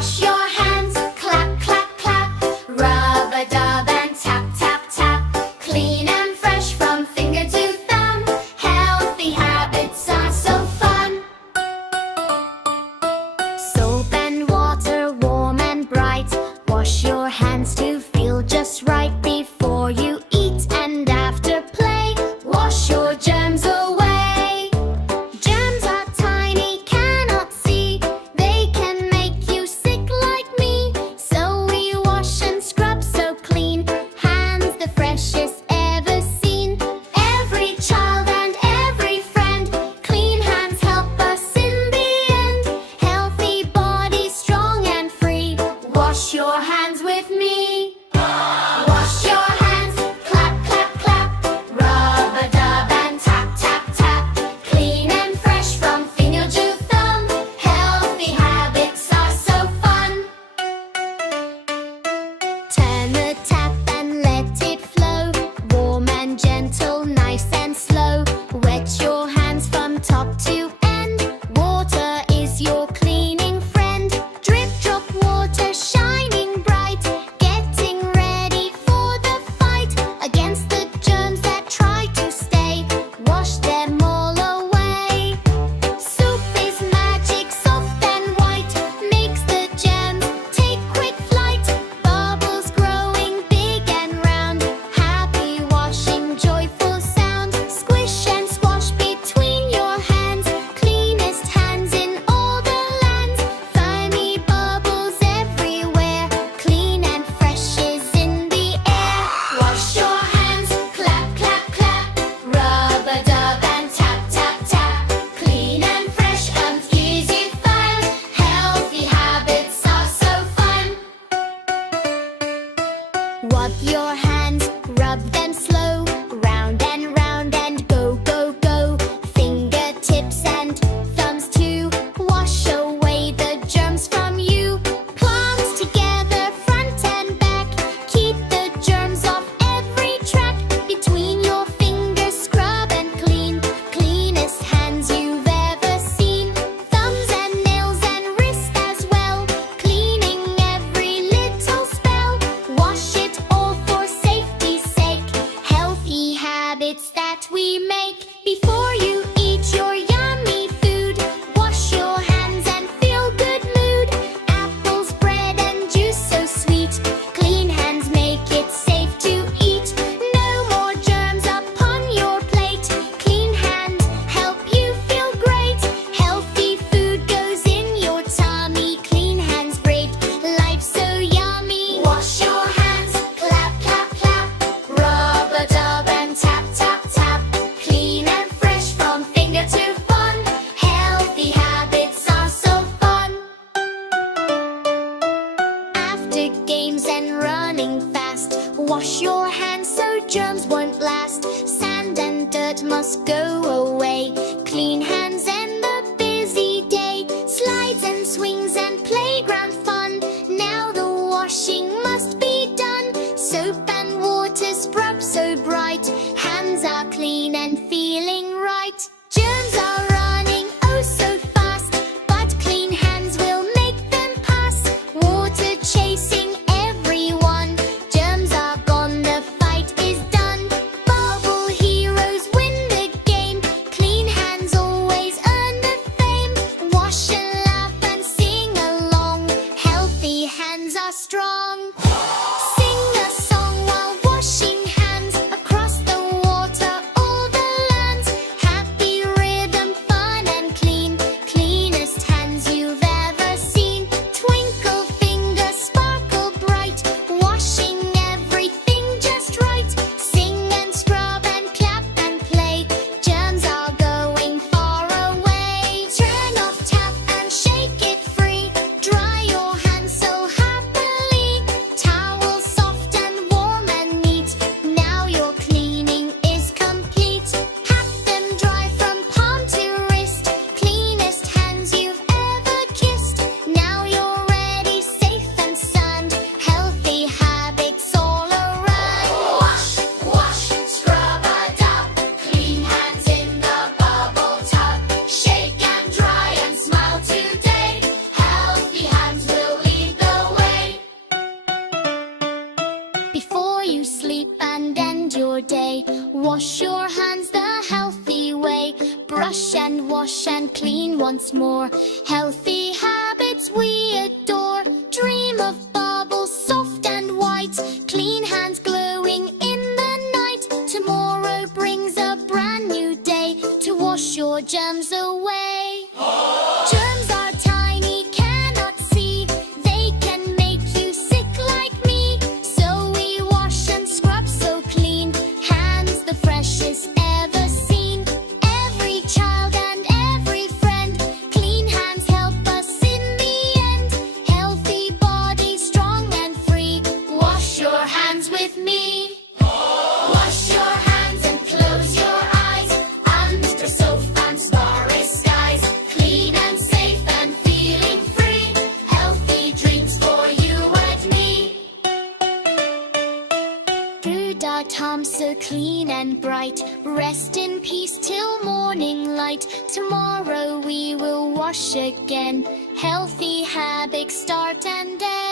Wash your hands, clap, clap, clap. Rub a dub and tap, tap, tap. Clean and fresh from finger to thumb. Healthy habits are so fun. Soap and water, warm and bright. Wash your hands to feel just right before you eat and after play. Wash your germs away. Germs are tiny, cannot see. They can make you sick like me. So we wash and scrub so clean. Hands the freshest ever seen. Every child and every friend. Clean hands help us in the end. Healthy body, strong and free. Wash your hands with me. Wash your hands, clap, clap, clap. Rub a dub and tap, tap, tap. Clean and fresh from finger to thumb. Healthy habits are so fun. Turn the tap and let it flow. Warm and gentle, nice and slow. Wet your hands from top to end. Water is your cleaning friend. Drip, drop water, shining bright. Getting ready for the fight against the germs that try to stay. Wash them all away. Soup is magic, soft and white. Makes the germs take quick flight. Bubbles growing big and round. Happy washing, joyful sound. Squish and swash between your hands. Cleanest hands in all the land. Foamy bubbles everywhere. Clean and fresh is in the air. Wash your hands, clap, clap, clap. Rub a dub and tap, tap, tap. Clean and fresh, easy fun. Healthy habits are so fun. Wipe your hands, rub them slow. Round and go, go, go. Fingertips and thumbs too. Wash away the germs from you. Palms together, front and back. Keep the germs off every track. Between your fingers, scrub and clean. Cleanest hands you've ever seen. Thumbs and nails and wrist as well. Cleaning every little spell. Wash it all for safety's sake. Healthy habits that we make. Before you eat your yummy food, wash your hands and feel good mood. Apples, bread and juice so sweet. Clean hands make it safe to eat. No more germs upon your plate. Clean hands help you feel great. Healthy food goes in your tummy. Clean hands break life so yummy. Wash your hands, clap, clap, clap. Rub a dub and tap, tap, tap. Clean and fresh from finger to fun. Healthy habits are so fun. After games and running fast, wash your hands so germs won't last. Sand and dirt must go away. Clean hands and the busy day. Slides and swings and playground fun. Now the washing must be done. Soap and water scrub so bright. Hands are clean and feeling right. Germs are running oh so fast, but clean hands will make them pass. Water chasing everyone. Germs are gone, the fight is done. Bubble heroes win the game. Clean hands always earn the fame. Wash and laugh and sing along. Healthy hands are strong. Sing a song while washing hands across the water, all the lands. Happy rhythm, fun and clean. Cleanest hands you've ever seen. Twinkle fingers, sparkle bright. Washing everything just right. Sing and scrub and clap and play. Germs are going far away. Turn off tap and shake it free. Dry your hands so happily. Wash your hands the healthy way. Brush and wash and clean once more. Healthy habits we adore. Dream of bubbles soft and white. Clean hands glowing in the night. Tomorrow brings a brand new day to wash your germs away. Germs are tiny, cannot see. They can make you sick like me. So we wash and scrub so clean. Hands the freshest ever seen. Every child and every friend. Clean hands help us in the end. Healthy body, strong and free. Wash your hands with me. Wash your hands and close your eyes. Under soap and starry skies. Clean and safe and feeling free. Healthy dreams for you and me. Brood our times so clean and bright. Rest in peace till morning light. Tomorrow we will wash again. Healthy habits start and end.